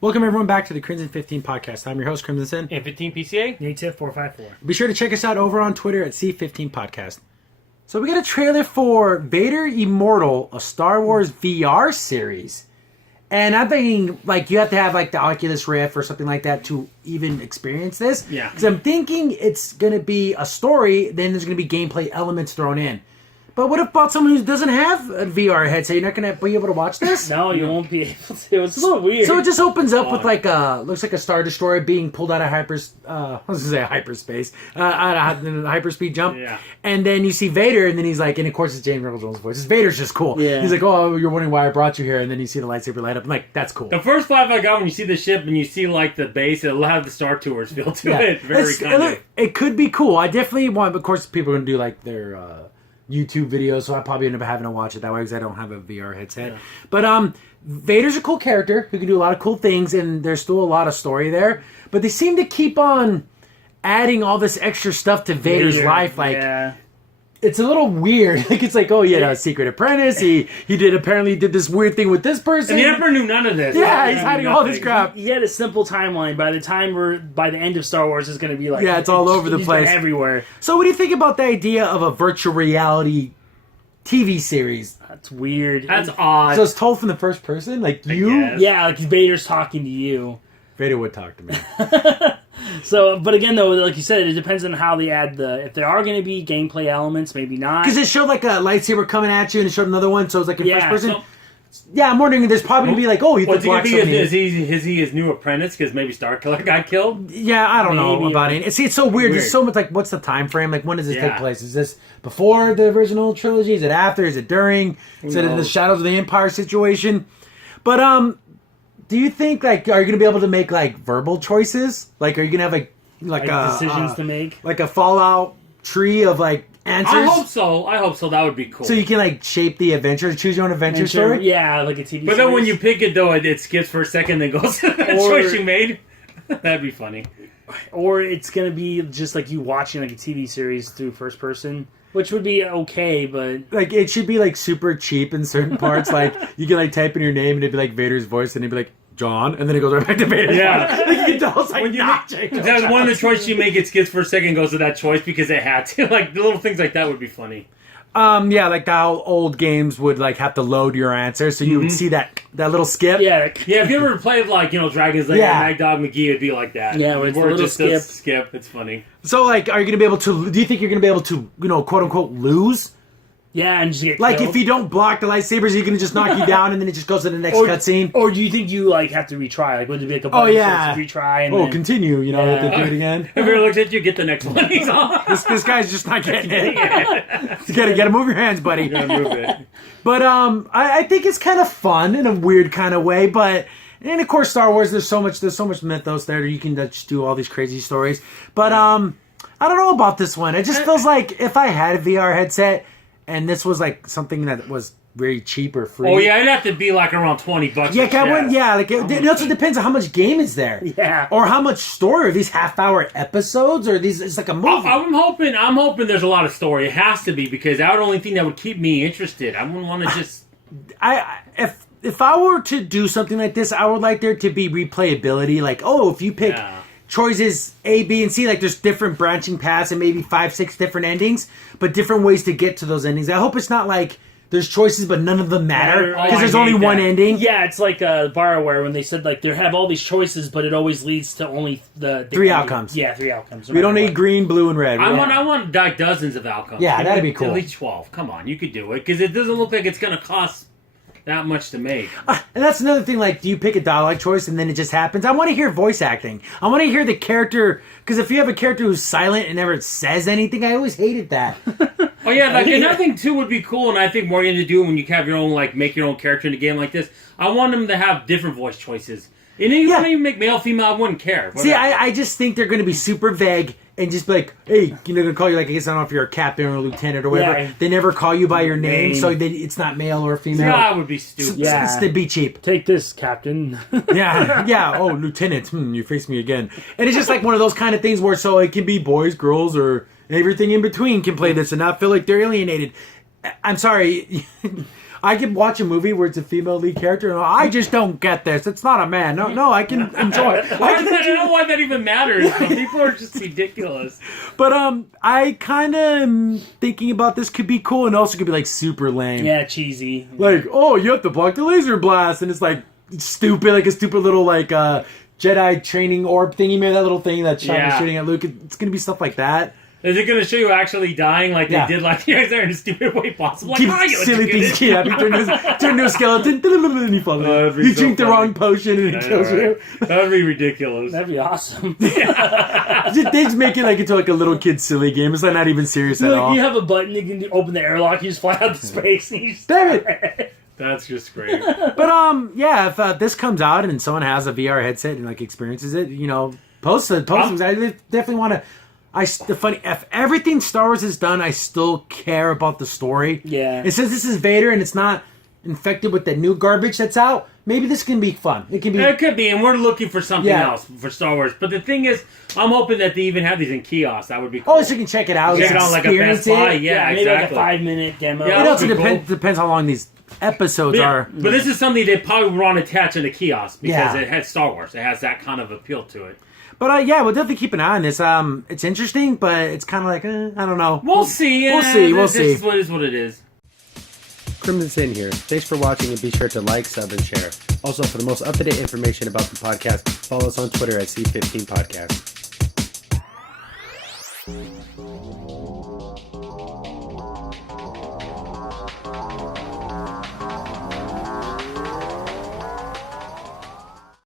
Welcome everyone back to the Crimson 15 podcast. I'm your host, Crimson Sin. And 15 PCA? Native 454. Be sure to check us out over on Twitter at C15 Podcast. So we got a trailer for Vader Immortal, a Star Wars VR series. And I'm thinking, like, you have to have, like, the Oculus Rift or something like that to even experience this. Yeah. Because I'm thinking it's going to be a story, then there's going to be gameplay elements thrown in. But what about someone who doesn't have a VR headset? You're not going to be able to watch this? No, you won't be able to. It's a little weird. So it just opens up with like looks like a Star Destroyer being pulled out of hyperspace, out of hyperspeed jump. Yeah. And then you see Vader, and then he's like, and of course it's James Earl Jones' voice. Vader's just cool. Yeah. He's like, oh, you're wondering why I brought you here, and then you see the lightsaber light up. I'm like, that's cool. The first vibe I got when you see the ship and you see, like, the base, it'll have the Star Tours feel to it. Very kind of. It could be cool. I definitely want, but of course people are going to do like their YouTube videos, so I probably end up having to watch it that way because I don't have a VR headset. Yeah. But Vader's a cool character who can do a lot of cool things, and there's still a lot of story there. But they seem to keep on adding all this extra stuff to Vader's life. Like, it's a little weird. Like, it's like, oh, he had a secret apprentice. He apparently did this weird thing with this person. And the Emperor knew none of this. Yeah, he's hiding all this crap. He had a simple timeline. By the end of Star Wars, it's going to be like... Yeah, it's all over the place. Everywhere. So what do you think about the idea of a virtual reality TV series? That's weird. That's odd. So it's told from the first person? Like, you? guess. Yeah, like Vader's talking to you. Vader would talk to me. So, but again, though, like you said, it depends on how they add if there are going to be gameplay elements, maybe not. Because it showed like a lightsaber coming at you, and it showed another one, so it was like in first person. So, Yeah, I'm wondering, there's probably going to be like, oh, you what's could he block going to be? something. Is he his new apprentice because maybe Star Killer got killed? Yeah, I don't know Maybe. about it. See, it's so weird. There's so much, like, what's the time frame? Like, when does this take Yeah. place? Is this before the original trilogy? Is it after? Is it during? Is it in the knows? Shadows of the Empire situation? But, do you think, like, are you going to be able to make, like, verbal choices? Like, are you going to have, like decisions to make. like a Fallout tree of, like, answers? I hope so. That would be cool. So you can, like, shape the adventure, choose your own adventure story? Yeah, like a TV But then when series. you pick it, though, it skips for a second and then goes to the choice you made. That'd be funny. Or it's going to be just like you watching like a TV series through first person, which would be okay, but... Like, it should be, like, super cheap in certain parts. Like, you can, like, type in your name, and it'd be, like, Vader's voice, and it'd be, like, John, and then it goes right back to Vader's Yeah. voice. Like, you can tell it's, like, When you not make, Jacob. that one of the choices you make, it skips for a second, goes to that choice because it had to. Like, the little things like that would be funny. Yeah, like how old games would, like, have to load your answer, so you would see that little skip. Yeah, Yeah, if you ever played, like, Dragon's Lair Yeah. and Mad Dog McGee, it'd be like that. Yeah, when it's a Where it little just does skip. skip. It's funny. So, like, are you going to be able to... Do you think you're going to be able to, quote-unquote, lose? yeah, and just get Like, killed. if you don't block the lightsabers, you're going to just knock you down, and then it just goes to the next cutscene? Or do you think you like have to retry? Like, would it be like a Oh, bunch yeah. of retry? And Oh, then... continue, you Yeah. have to do it again. If he looks at you, get the next one. He's on. This guy's just not getting it. You gotta move your hands, buddy. You gotta move it. But I think it's kind of fun in a weird kind of way. But and of course, Star Wars. There's so much mythos there. You can just do all these crazy stories. But I don't know about this one. It just feels like if I had a VR headset and this was like something that was very cheap or free. Oh, yeah, it'd have to be like around $20. Yeah, like it also depends on how much game is there. Yeah. Or how much story. Are these half-hour episodes, or these? It's like a movie. I'm hoping there's a lot of story. It has to be, because that would only thing that would keep me interested. I wouldn't want to just... If I were to do something like this, I would like there to be replayability. Like, oh, if you pick choices A, B, and C, like there's different branching paths and maybe 5, 6 different endings, but different ways to get to those endings. I hope it's not like there's choices, but none of them matter Oh, because there's I only hate one that. ending. Yeah, it's like BioWare when they said like they have all these choices, but it always leads to only the 3 ending. outcomes. Yeah, 3 outcomes. no We don't matter need what. green, blue, and red. I want like dozens of outcomes. Yeah, that'd be cool. At least 12. Come on, you could do it, because it doesn't look like it's going to cost that much to make. And that's another thing, like, do you pick a dialogue choice and then it just happens? I want to hear voice acting. I want to hear the character, because if you have a character who's silent and never says anything, I always hated that. Oh yeah, like another thing too would be cool, and I think more you to do when you have your own, like, make your own character in a game like this. I want them to have different voice choices. And you don't even make male, female. I wouldn't care. See, I just think they're going to be super vague and just be like, hey, they're going to call you, like, I guess I don't know if you're a captain or a lieutenant or whatever. Yeah. They never call you by your name, so it's not male or female. Yeah, that would be stupid. Yeah. It's to be cheap. Take this, Captain. Yeah. Oh, lieutenant, you face me again. And it's just like one of those kind of things where so it can be boys, girls, or everything in between can play this and not feel like they're alienated. I'm sorry. I can watch a movie where it's a female lead character, and I just don't get this. It's not a man. No, I can enjoy it. I don't know why that even matters. But people are just ridiculous. But I kind of am thinking about this could be cool, and also could be like super lame. Yeah, cheesy. Like, oh, you have to block the laser blast, and it's like stupid, like a stupid little like Jedi training orb thingy, maybe that little thing that China's shooting at Luke. It's gonna be stuff like that. Is it going to show you actually dying like they did like you guys there in the stupid way possible? Like, Keep silly things. Yeah, you turn into a skeleton, and you fall. You drink the wrong potion, and it kills you. That would be ridiculous. That'd be awesome. They just make it like into like a little kid silly game. It's like not even serious at all. You have a button, you can open the airlock, you just fly out to space, and you just... Damn it! That's just great. But yeah, if this comes out and someone has a VR headset and like experiences it, post it. I definitely want to. If everything Star Wars is done, I still care about the story. Yeah. And since this is Vader and it's not infected with the new garbage that's out, maybe this can be fun. It can be. It could be, and we're looking for something else for Star Wars. But the thing is, I'm hoping that they even have these in kiosks. That would be cool. Oh, so you can check it out. Check it out like a Best Buy. Yeah, maybe exactly. like a 5-minute demo. It also depends how long these episodes are. But this is something they probably want to attach in a kiosk because it has Star Wars. It has that kind of appeal to it. But yeah, we'll definitely keep an eye on this. It's interesting, but it's kind of like I don't know. We'll see. We'll see. This is what it is. Crimson Sin here. Thanks for watching, and be sure to like, sub, and share. Also, for the most up-to-date information about the podcast, follow us on Twitter at C15 Podcast.